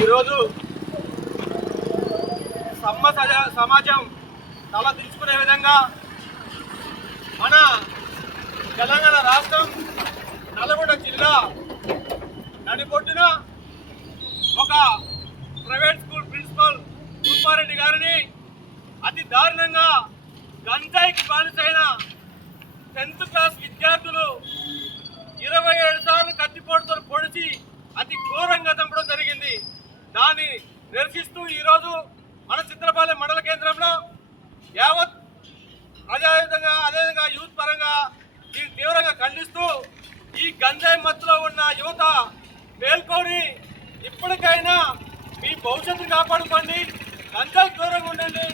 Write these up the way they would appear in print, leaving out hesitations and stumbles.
ఈరోజు సమాజం తలదించుకునే విధంగా మన తెలంగాణ రాష్ట్రం నల్గొండ జిల్లా నడిపొట్టున ఒక ప్రైవేట్ స్కూల్ ప్రిన్సిపల్ రూపారెడ్డి గారిని అతి దారుణంగా గంజాయికి బానిసైన 10th క్లాస్ విద్యార్థులు 27 సార్లు కత్తిపోటుతో పొడిచి అతి ఘోరంగా చంపడం జరిగింది. దాన్ని నిరసిస్తూ ఈరోజు మన చిత్రపాలెం మండల కేంద్రంలో యావత్ ప్రజాయుతంగా అదేవిధంగా యూత్ పరంగా దీన్ని తీవ్రంగా ఖండిస్తూ ఈ గంజాయి మత్తులో ఉన్న యువత మేల్కొని ఇప్పటికైనా మీ భవిష్యత్తును కాపాడుకోండి, గంజాయి దూరంగా ఉండండి,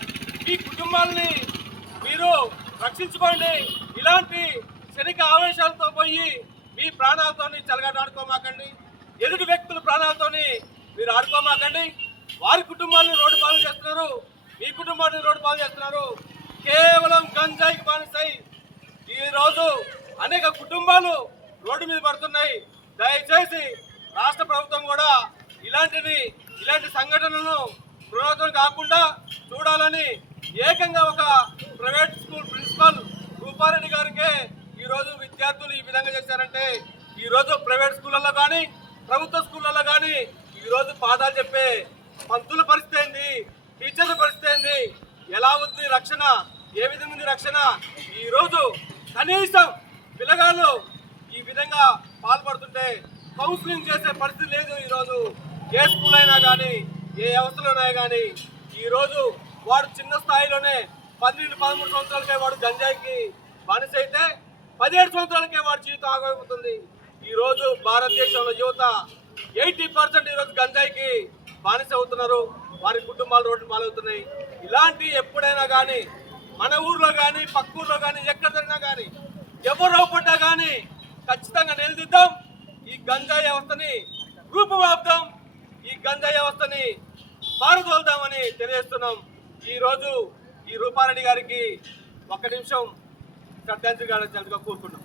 మీ కుటుంబాలని మీరు రక్షించుకోండి. ఇలాంటి క్షణిక ఆవేశాలతో పోయి మీ ప్రాణాలతోని చెలగాటాడుకోమాకండి, ఎదుటి వ్యక్తుల ప్రాణాలతోని మీరు ఆడుకోమాకండి. వారి కుటుంబాలను రోడ్డు పాలు చేస్తున్నారు, మీ కుటుంబాన్ని రోడ్డు పాలు చేస్తున్నారు. కేవలం గంజాయికి బానిసై ఈరోజు అనేక కుటుంబాలు రోడ్డు మీద పడుతున్నాయి. దయచేసి రాష్ట్ర ప్రభుత్వం కూడా ఇలాంటి సంఘటనలను పునరావృతం కాకుండా చూడాలని ఏకంగా ఒక ప్రైవేట్ స్కూల్ ప్రిన్సిపల్ రూపారెడ్డి గారికే ఈరోజు విద్యార్థులు ఈ విధంగా చేశారంటే ఈరోజు ప్రైవేట్ స్కూళ్ళల్లో కానీ ప్రభుత్వ స్కూళ్ళల్లో కానీ ఈరోజు పాఠాలు చెప్పే పంతుల పరిస్థితి ఏంది, టీచర్ల పరిస్థితి ఏంది, ఎలా ఉంది రక్షణ, ఏ విధంగా ఉంది రక్షణ? ఈరోజు కనీసం పిల్లగాళ్ళు ఈ విధంగా పాల్పడుతుంటే కౌన్సిలింగ్ చేసే పరిస్థితి లేదు. ఈరోజు ఏ స్కూల్ అయినా కానీ ఏ వ్యవస్థలోనే కానీ ఈరోజు వాడు చిన్న స్థాయిలోనే 12-13 సంవత్సరాలకే వాడు గంజాయికి బానిస అయితే 17 సంవత్సరాలకే వాడి జీవితం ఆగిపోతుంది. ఈరోజు భారతదేశంలో యువత 80% ఈరోజు గంజాయికి బానిస అవుతున్నారు, వారి కుటుంబాలు రోడ్డు పాలవుతున్నాయి. ఇలాంటి ఎప్పుడైనా కానీ మన ఊర్లో కానీ పక్క ఊర్లో కానీ ఎక్కడ జరిగినా కానీ ఎవరు అవపడ్డా కానీ ఖచ్చితంగా నిలదీద్దాం, ఈ గంజాయి వ్యవస్థని రూపుమాపుదాం, ఈ గంజాయి వ్యవస్థని పారదోలుదామని తెలియజేస్తున్నాం. ఈరోజు ఈ రూపారెడ్డి గారికి 1 నిమిషం శ్రద్ధాంజలి కోరుకుంటున్నాం.